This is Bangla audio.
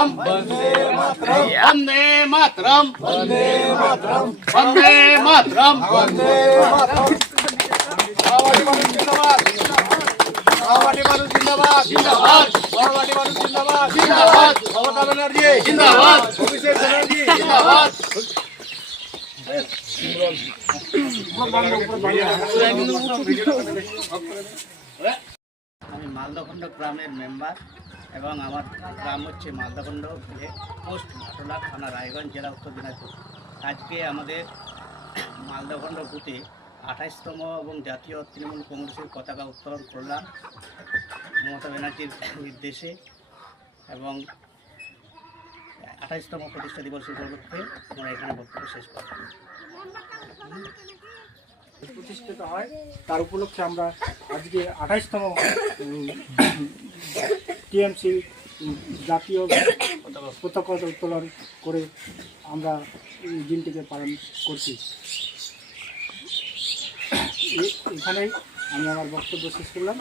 वंदे मातरम वंदे मातरम वंदे मातरम वंदे मातरम माओवादी मानव जिंदाबाद जिंदाबाद माओवादी मानव जिंदाबाद जिंदाबाद ममता बनर्जी जिंदाबाद अभिषेक बनर्जी जिंदाबाद আমি মালদাখণ্ড গ্রামের মেম্বার এবং আমার গ্রাম হচ্ছে মালদাখণ্ড পোস্ট ঘাটলা থানা রায়গঞ্জ জেলা উত্তর দিনাজপুর। আজকে আমাদের মালদাখণ্ড বুথে 28তম এবং জাতীয় তৃণমূল কংগ্রেসের পতাকা উত্তোলন করলাম মমতা ব্যানার্জির নির্দেশে এবং 28তম প্রতিষ্ঠা দিবস উপলক্ষে আমরা এখানে বক্তব্য শেষ করলাম। প্রতিষ্ঠিত হয় তার উপলক্ষে আমরা আজকে 28তম টিএমসি জাতীয় পতাকা উত্তোলন করে আমরা এই দিনটিকে পালন করছি। এখানেই আমি আমার বক্তব্য শেষ করলাম।